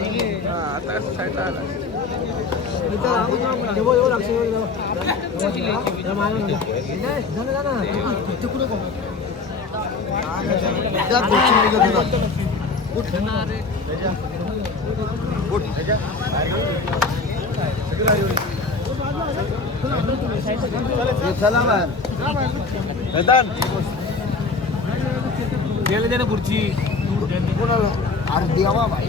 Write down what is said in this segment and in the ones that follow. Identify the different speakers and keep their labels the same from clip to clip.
Speaker 1: आता कसं चला बाहेर
Speaker 2: गेले त्याने पुढची
Speaker 1: कोणाला अरे देवा बाई.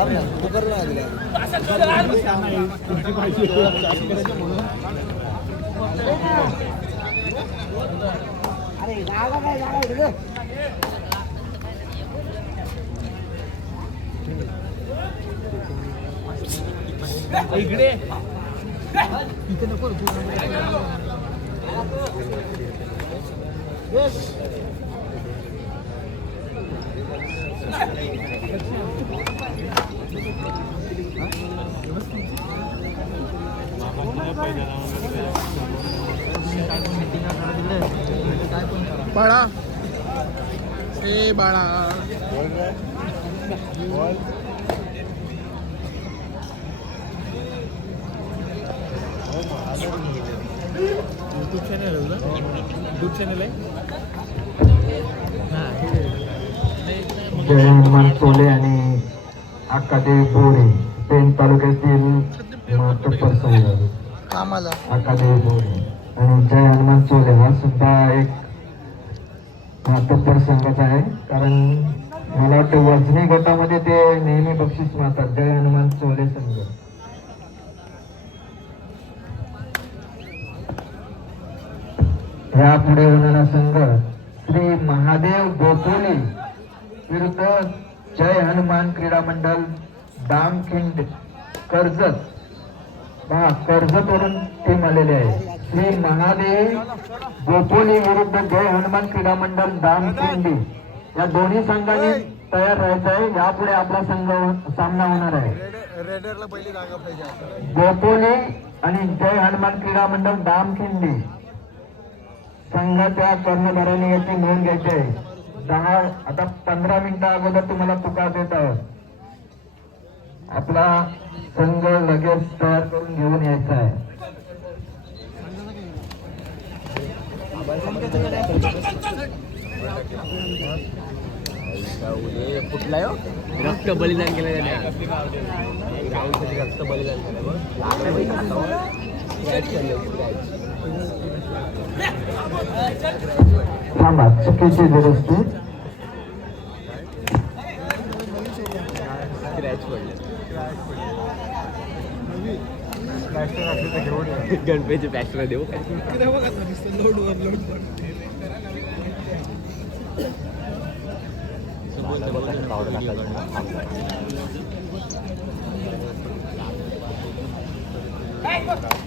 Speaker 1: अरे कर ना दिला
Speaker 2: इकडे
Speaker 1: बाळा. ए बाळा.
Speaker 2: युट्यूब चॅनल आहे दूध चॅनल आहे?
Speaker 3: जय हनुमान चोले आणि अक्कादेवी बोरे पेन तालुक्यातील संघ
Speaker 1: कामाला
Speaker 3: अक्कादेवी बोरे आणि जय हनुमान चोले हा सुद्धा एक महत्त्वपूर्ण संघाचा आहे. कारण मला वाटतं वजनी गटामध्ये ते नेहमी बक्षीस मारतात जय हनुमान चोले संघ. ह्या पुढे होणारा संघ श्री महादेव गोपोली विरुद्ध जय हनुमान क्रीडा मंडळ दामखिंड कर्जत. पहा कर्जत वरून टीम आलेली आहे. श्री महादेव गोपोली विरुद्ध जय हनुमान क्रीडा मंडळ दामखिंडी या दोन्ही संघाने तयार राहायचं आहे. यापुढे आपला संघ सामना होणार आहे. गोपोली आणि जय हनुमान क्रीडा मंडळ दामखिंडी संघाच्या कर्मधाराने याची नोंद घ्यायची आहे. दहा आता पंधरा मिनिटं अगोदर तुम्हाला पुकार देत आहोत. आपला संघ लगेच तयार करून घेऊन यायचा आहे.
Speaker 1: कुठला
Speaker 2: रक्त बलिदान केलं
Speaker 1: रक्त बलिदान केलं
Speaker 3: थांबा चुकीची दुरुस्ती.
Speaker 1: गणपतीचे पॅस्टर देऊ काय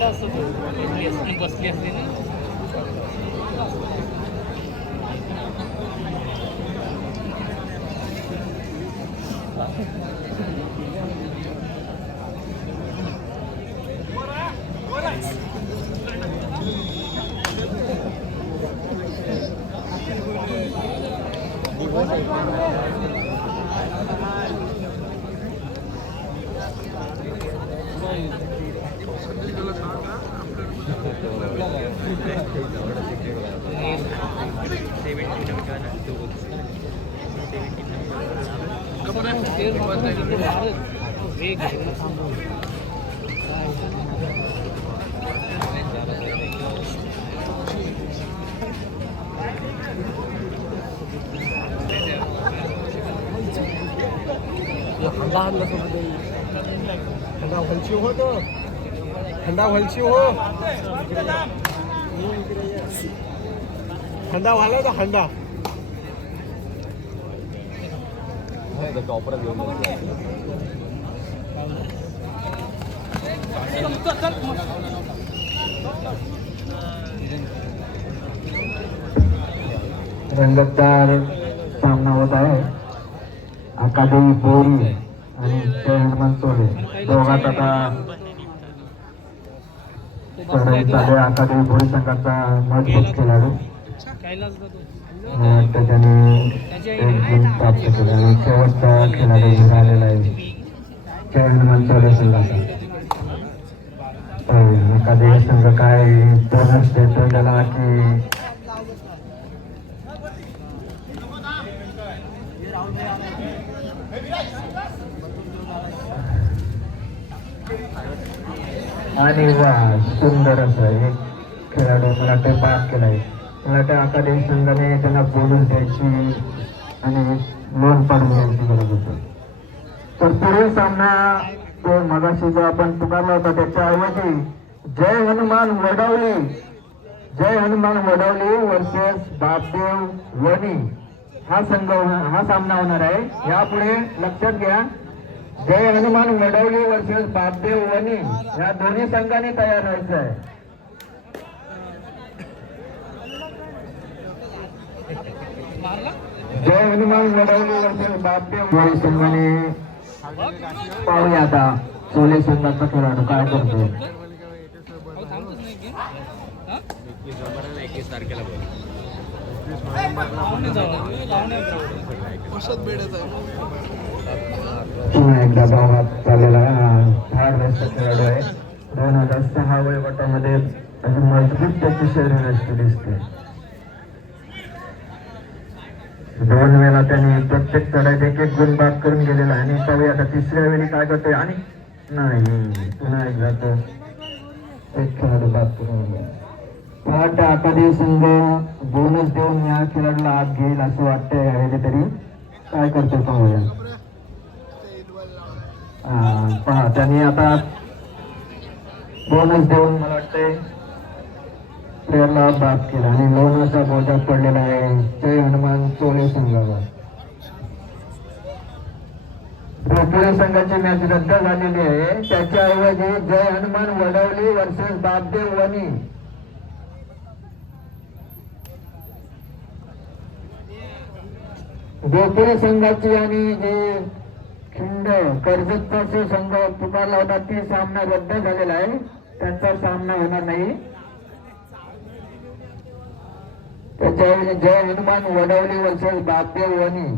Speaker 2: बसली असली ना.
Speaker 1: हंडा आणला सोबत हंडा व्हायची हो तो हंडा व्हायची हो हंडा व्हायला तर हंडा घेऊन
Speaker 3: रंगतदार सामना होत आहे. आकादेवी बोरी आणि हनुमान चोले दोघात आता चढाई चालू आहे. आकादेवी बोरी संघाचा मजबूत खेळाडू. त्याच्याने एक प्राप्त केला. आणि शेवटचा खेळाडू झालेला आहे जय हनुमान चोले संघाचा तर संघ काय बोनस देतो त्याला की आणि वा सुंदर असं एक खेळाडू मला ते पास केलाय. त्या अकादमी संघाने त्यांना बोलून द्यायची आणि लोन पाडून द्यायची गरज होती. तर पुढील सामना तो मगाशी जो आपण पुकारला होता त्याच्याऐवजी जय हनुमान वडवली. जय हनुमान वडवली वर्सेस बापदेव वणी. हा संघ हा सामना होणार आहे. यापुढे लक्षात घ्या. जय हनुमान वडवली वर्सेस बापदेव वणी. या दोन्ही संघाने तयार व्हायचं आहे. जय हनुमान वडवली वर्सेस बापदेव संघाने पाहूया आता सोले संघाचा खेळाडू काय करतो?
Speaker 1: एकवीस तारखेला
Speaker 3: पुन्हा एकदा भावात चाललेला फार बेस्ट खेळाडू आहे. दोन हजार सहा वयोगटामध्ये अशी मजबूत त्याची शरीरयष्टी दिसते. दोन वेळा त्यांनी प्रत्येक चढाईत एक एक गुण बाद करून गेलेला आहे. आणि पाहूया आता तिसऱ्या वेळी काय करतोय. आणि नाही पुन्हा एकदा तो एक खेळाडू बाद करून गेला. पहाटे अकादमी संघ बोनस देऊन या खेळाडूला आत घेईल असं वाटतंय यावेळी तरी. काय करतो पाहूया. हा, पहा त्यांनी आता बोनस देऊन मला वाटतंय प्लेअरला बाद केला. आणि लोणाचा बोजा पडलेला आहे. ते पुणे संघाची मॅच रद्द झालेली आहे. त्याच्याऐवजी जय हनुमान वडवली वर्सेस बाबदेव वनी गोकुळ संघाची आणि जे खिंड कर्जतचा जो संघ पुकारला होता ती सामना रद्द झालेला आहे. त्यांचा सामना होणार नाही. त्याच्याऐवजी जय हनुमान वडवली वर्सेस बाबदेव वनी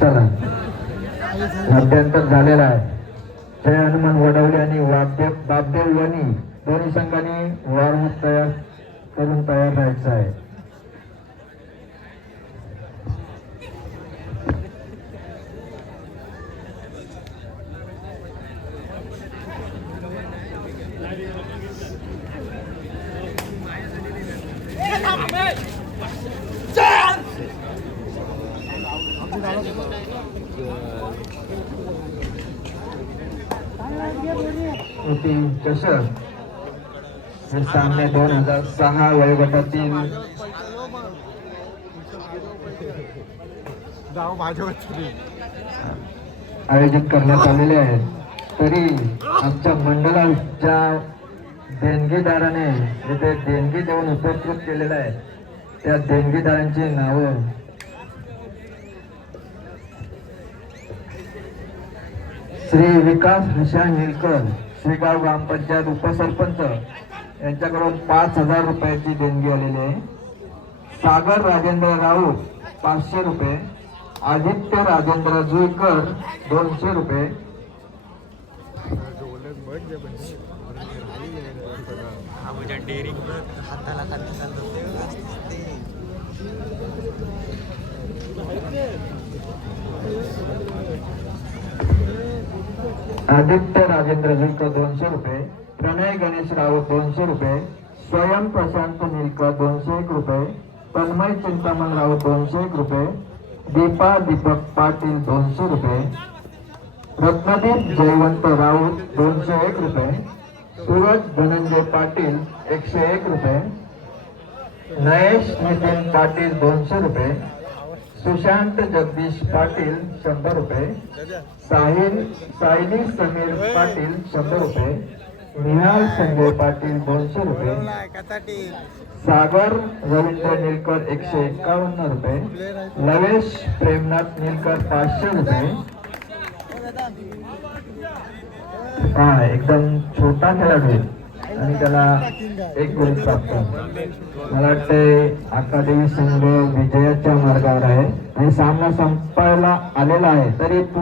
Speaker 3: चला. मध्यंतर झालेला आहे. जय हनुमान वडवले आणि वाद्य बापदेव वनी दोन्ही संघाने वॉर्मअप तयार करून तयार राहायचं आहे. होती कसं हे सामने दोन हजार सहा वयोगटातील आयोजित करण्यात आलेले आहेत तरी आमच्या मंडळाच्या देणगीदाराने जिथे देणगी देऊन उपकृत केलेलं आहे त्या देणगीदारांची नावं. श्री विकास हशा निलकर. श्रीगाव ग्रामपंचायत उपसरपंच यांच्याकडून पाच हजार रुपयाची देणगी आलेली आहे. सागर राजेंद्र राऊत पाचशे रुपये. आदित्य राजेंद्र जुईकर दोनशे रुपये.
Speaker 2: डेअरिंग हाताला
Speaker 3: आदित्य राजेंद्र जुईकर दोनशे रुपये प्रणय गणेश राऊत दोनशे रुपये स्वयं प्रशांत निलकर दोनशे एक रुपये तन्मय चिंतामण राऊत दोनशे एक रुपये दीपा दीपक पाटील दोनशे रुपये रत्नदीप जयवंत राऊत दोनशे एक रुपये सूरज धनंजय पाटील एकशे एक रुपये नयेश नितीन पाटील दोनशे रुपये सुशांत जगदीश पाटील शंभर रुपये. साहिल सायली समीर पाटील शंभर रुपये. निहाल संजय पाटील दोनशे रुपये. सागर रवींद्र निलकर एकशे एकावन्न रुपये. लवेश प्रेमनाथ निलकर पाचशे रुपये. हा एकदम छोटा खेळाडू आहे. आणि त्याला एक गुण प्राप्त मला वाटते अकादमी संघ विजयाच्या मार्गावर आहे. आणि सामना संपायला आलेला आहे. तरी